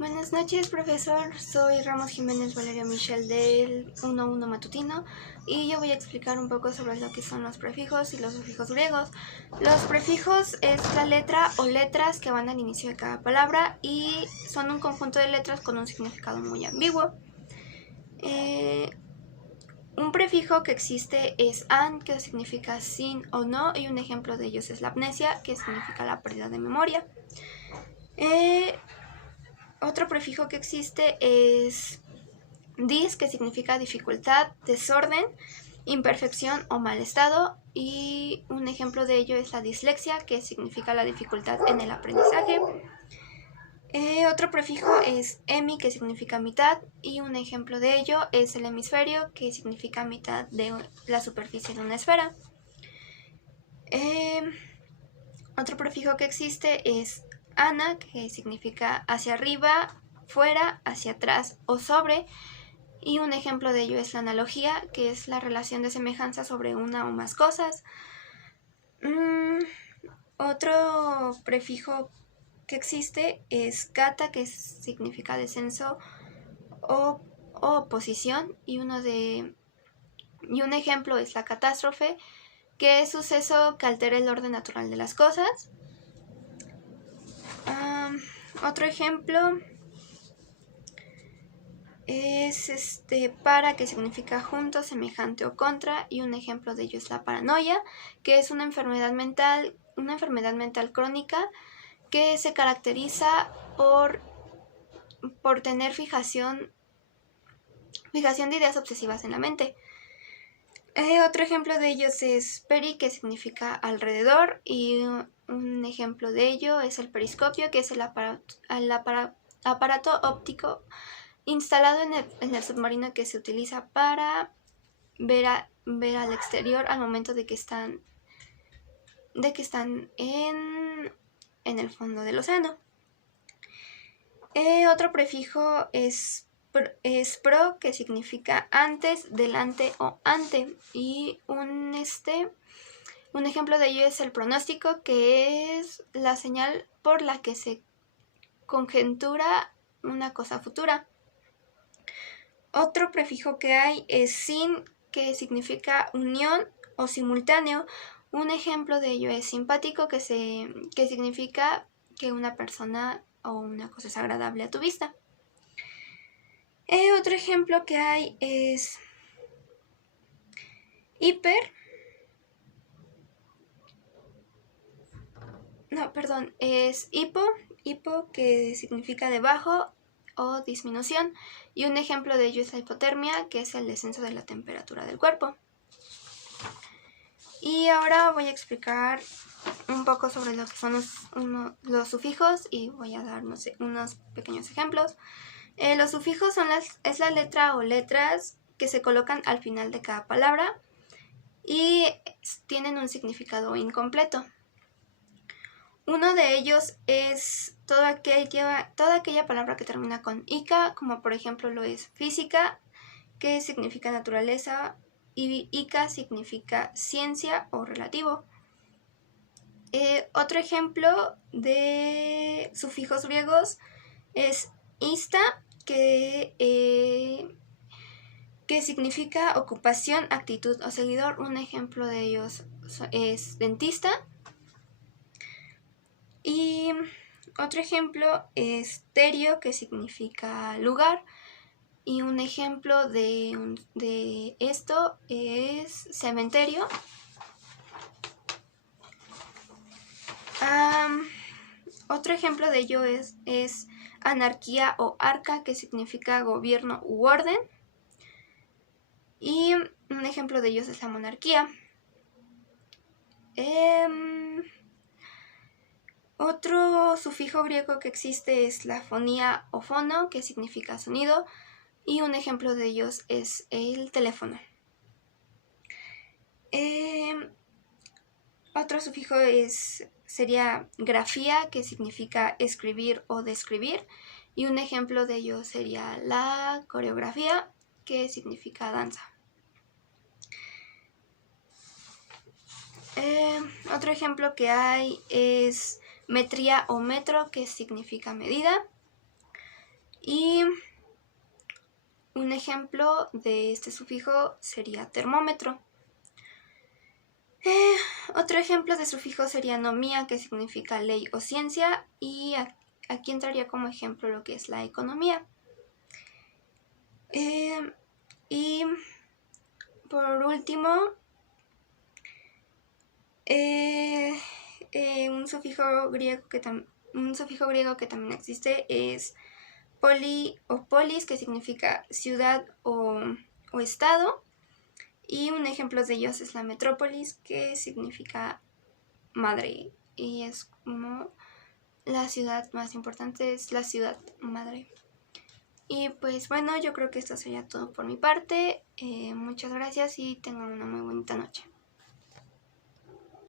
Buenas noches, profesor. Soy Ramos Jiménez Valeria Michel del 1.1 matutino y yo voy a explicar un poco sobre lo que son los prefijos y los sufijos griegos. Los prefijos es la letra o letras que van al inicio de cada palabra y son un conjunto de letras con un significado muy ambiguo. Un prefijo que existe es an, que significa sin o no, y un ejemplo de ellos es la amnesia, que significa la pérdida de memoria. Otro prefijo que existe es dis, que significa dificultad, desorden, imperfección o mal estado, y un ejemplo de ello es la dislexia, que significa la dificultad en el aprendizaje. Otro prefijo es hemi, que significa mitad, y un ejemplo de ello es el hemisferio, que significa mitad de la superficie de una esfera. Otro prefijo que existe es ana, que significa hacia arriba, fuera, hacia atrás o sobre, y un ejemplo de ello es la analogía, que es la relación de semejanza sobre una o más cosas. Otro prefijo que existe es kata, que significa descenso o oposición, y un ejemplo es la catástrofe, que es suceso que altera el orden natural de las cosas. Otro ejemplo es para, que significa junto, semejante o contra, y un ejemplo de ello es la paranoia, que es una enfermedad mental crónica que se caracteriza por tener fijación de ideas obsesivas en la mente. Otro ejemplo de ellos es peri, que significa alrededor, y un ejemplo de ello es el periscopio, que es el aparato óptico instalado en el submarino, que se utiliza para ver al exterior al momento de que están en el fondo del océano. Otro prefijo es pro, que significa antes, delante o ante, y un ejemplo de ello es el pronóstico, que es la señal por la que se conjetura una cosa futura. Otro prefijo que hay es sin, que significa unión o simultáneo. Un ejemplo de ello es simpático, que significa que una persona o una cosa es agradable a tu vista. Otro ejemplo que hay es es hipo, que significa debajo o disminución, y un ejemplo de ello es la hipotermia, que es el descenso de la temperatura del cuerpo. Y ahora voy a explicar un poco sobre lo que son los sufijos y voy a dar unos pequeños ejemplos. Los sufijos es la letra o letras que se colocan al final de cada palabra y tienen un significado incompleto. Uno de ellos es toda aquella palabra que termina con ica, como por ejemplo lo es física, que significa naturaleza, y ica significa ciencia o relativo. Otro ejemplo de sufijos griegos es ista, que significa ocupación, actitud o seguidor. Un ejemplo de ellos es dentista. Y otro ejemplo es terio, que significa lugar. Y un ejemplo de esto es cementerio. Otro ejemplo de ello es anarquía o arca, que significa gobierno u orden. Y un ejemplo de ellos es la monarquía. Otro sufijo griego que existe es la fonía o fono, que significa sonido, y un ejemplo de ellos es el teléfono. Otro sufijo sería grafía, que significa escribir o describir, y un ejemplo de ello sería la coreografía, que significa danza. Otro ejemplo que hay es metría o metro, que significa medida. Y un ejemplo de este sufijo sería termómetro. Otro ejemplo de sufijo sería nomía, que significa ley o ciencia, y aquí entraría como ejemplo lo que es la economía. Y por último, un sufijo griego que también existe es poli o polis, que significa ciudad o estado. Y un ejemplo de ellos es la metrópolis, que significa madre. Y es como la ciudad más importante, es la ciudad madre. Y pues bueno, yo creo que esto sería todo por mi parte. Muchas gracias y tengan una muy bonita noche.